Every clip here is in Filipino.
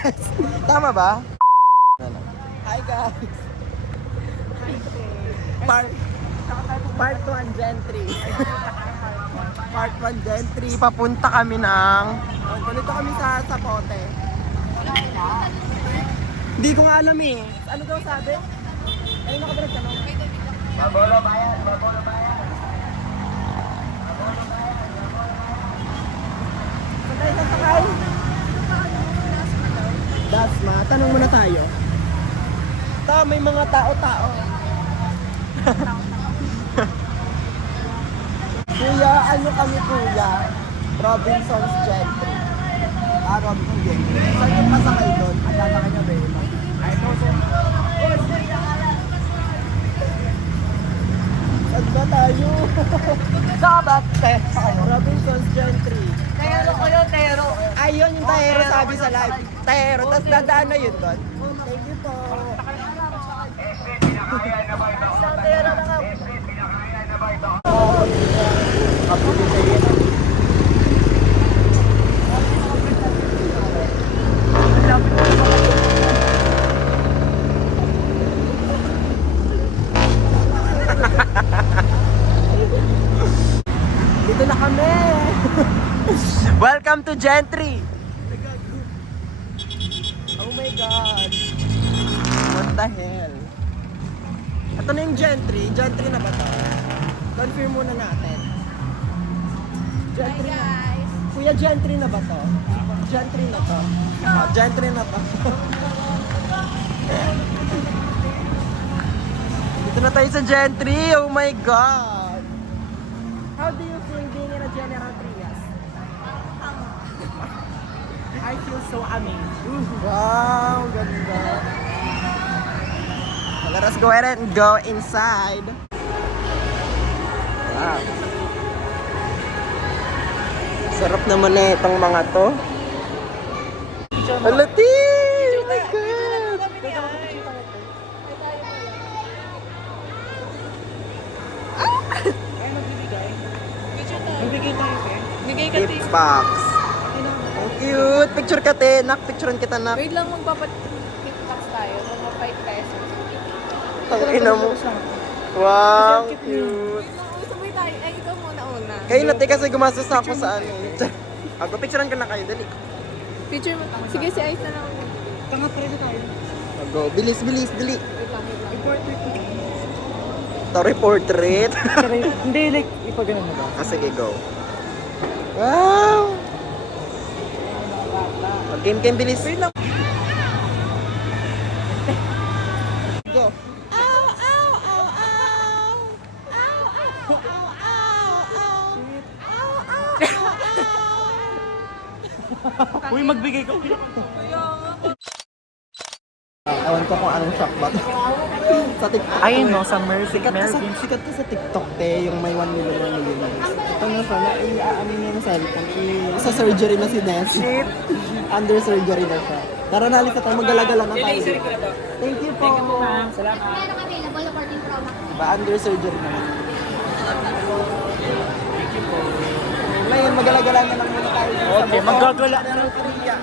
Yes! Tama ba? Hi guys! Part 1 Gen 3. Part 1 Gen 3. Papunta kami ng... Ganito kami sa Sapote. Hindi ko nga alam eh. Ano daw sabi? Ayun nakabalag ka no? Babolo bayan, babolo bayan. Sakay ka sakay. Dasma, tanong muna tayo. May mga tao-tao. Kuya, ano kami kuya? Robinson's Gentry. Robinson's Gentry. Saan yung pasakay doon? Ang sasakay niya ba yun? Ay, no, sir. Saan ba tayo? Sabat! Robinson's Gentry. Tero kayo, tero. Ayun yung Taero sabi sa live. Taero, tapos dadaan na yun doon. Thank you po. Tero na nga. Dito na kami. Welcome to Gentry. Oh my God. What the hell? Ito na yung Gentry. Gentry na ba ito? Confirm muna natin. Gentry na. Kuya, Gentry na ba ito? Gentry na to. Gentry na to. Dito na tayo sa Gentry. Oh my God. How do you feel being in a General Trias? I feel so amazing. Wow, ganda. Let us go ahead and go inside. Wow. Sarap naman na itong mga to. Alati! Oh my God! Bigay tayo, eh. Bigay ka, Gift box. Ang cute! Picture ka, te. Nak, picturean kita, nak. Wait lang, magpapat-tiktoks tayo. Mga 5 pesos. Ang ina mo. Wow, cute. Sabay tayo. Ikaw muna una. Kayo na, te, kasi gumastos na ako sa ano. Ako, picturean ka na kayo. Dali. Picture mo. Sige, si Ice na lang. Tangat rin tayo. Go. Bilis, bilis, dali. Wait lang, wait lang. Story portrait. Hindi, like, ipagano mo ba? Sige, go. Wow! Game, bilis. Wait lang. Go. Uy, magbigay ka. Ewan ko kung anong shock ba to. Sa TikTok. Ayun no, sa Mercy. Sikat to sa TikTok, te. Yung may 1 million. Ito na siya, ano niya yung cellphone. Sa surgery na si Nessie. Shit. Under surgery na siya. Tara na, halika tayo. Magala-gala na tayo. Thank you po. Thank you po, ma'am. Salamat. Meron available according to Mac. Diba, under surgery naman. Ngayon, magala-gala na lang muna tayo. Okay, magagala na ng Korea.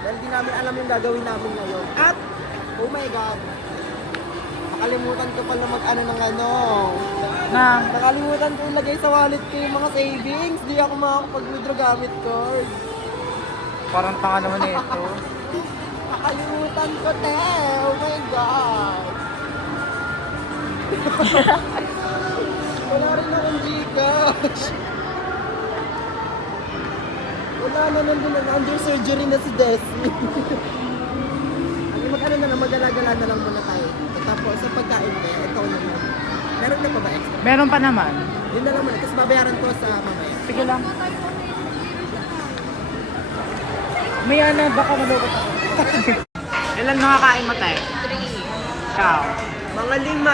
Dahil di namin alam yung gagawin namin ngayon. At, oh my God, nakalimutan ko pala mag-ano ng ano. Nakalimutan ko ilagay sa wallet ko yung mga savings. Di ako makakapag-withdraw gamit card. Parang tanga naman ito. Nakalimutan ko, te. Oh my God. Wala rin akong Gcash. Wala na, nandun na. Under surgery na si Desi. Mag-ano na lang, magala-gala na lang muna tayo. Tapos sa pagkain mo, ikaw naman. Meron na pa ba extra? Meron pa naman. Yun na lang muna, kasi babayaran ko sa mamaya. Sige lang. Maya na, baka malukot ako. Ilan nakakain mo tayo? 3. Ikaw? Mga 5.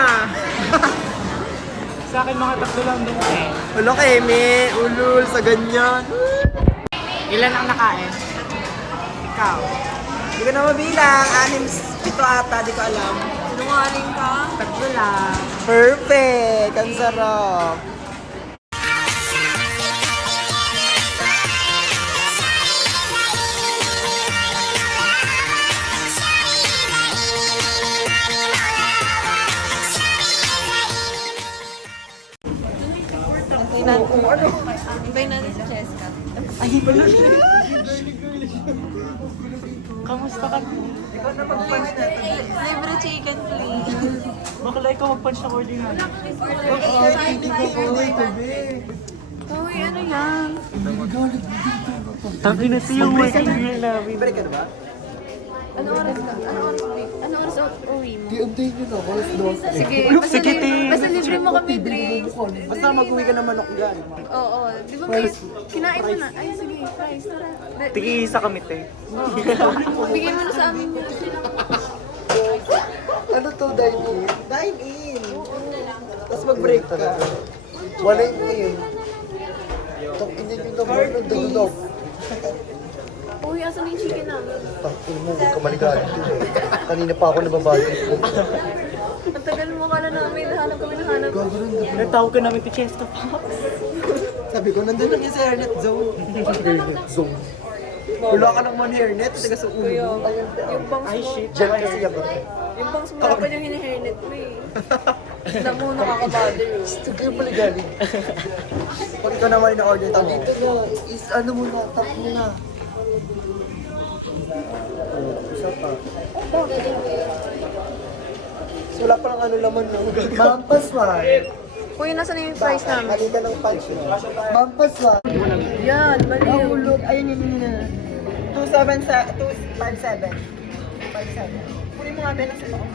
Sa akin mga 3 lang din eh. Ulo Kemi, ulul sa ganyan. Ilan ang nakain? Ikaw? Hindi ko na mabilang, 6, 7 ata, di ko alam. Sinungaling ka? 3 lang. Perfect! Ang sarap! Kamusta ka? Ikaw na mag-punch na. Libre chicken, please. Bakla ikaw mag-punch ng order nga. Hindi ko po. Uy, ano yan? Tabi na siya yung working girl namin. Libre ka na ba? Ano oras ka? Ano oras uwi mo? I-update nyo na. Alas 12. Sige, Sige, te. basta libre mo kami drinks. Basta mag-uwi ka naman ako dyan. Oo, di ba may kinain mo na? Ay, sige, fries, tara. Tigi-isa kami, te. Bigay mo na sa amin yun. Ano to, dine-in? Dine-in! Tapos mag-break ka. Wala yun. Takin niyo yung naman ng dulog. Uy, asan yung chicken namin? Takin mo, huwag ka maligalig yun eh. Kanina pa ako nababalik ko. Ang tagal mo kala namin, nahanap kami nahanap. Gagawin na. Nagtawag ka namin to Chesto Fox. Sabi ko, nandun lang yung sa hairnet zone. Hairnet zone. Wala ka ng man hairnet, taga sa ulo. Yung bangs Ay, mo, shit. Diyan kasi yagot. yung bangs mo dapat yung hini-hairnet mo eh. Hindi mo nakaka-bother eh. Gusto kayo maligalig. Pag ikaw naman yung order tayo, dito na, is ano mo na, tap mo na. Isa pa. So, wala pa lang ano laman na. Mampas man. Kuya, nasa na yung fries namin? Halika ng punch mo. Mampas man. Yan, mali yun. Mahulog. Ayun yun. 257. 257. Kunin mo nga Ben sa loob.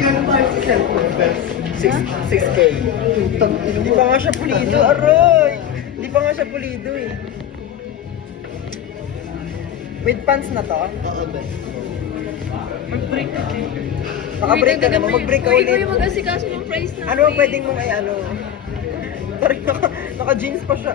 Kano ba yung cellphone? 6K. Hindi pa nga siya pulido, aroy! Hindi pa nga siya pulido eh. With pants na to? Oo, Ben. Mag-break ka, te. Naka-break ka naman, mag-break ka Uy, ulit. kuya, mag-asikaso ng fries namin. Ano ang pwedeng mong ay ano? Sorry, naka-jeans pa siya.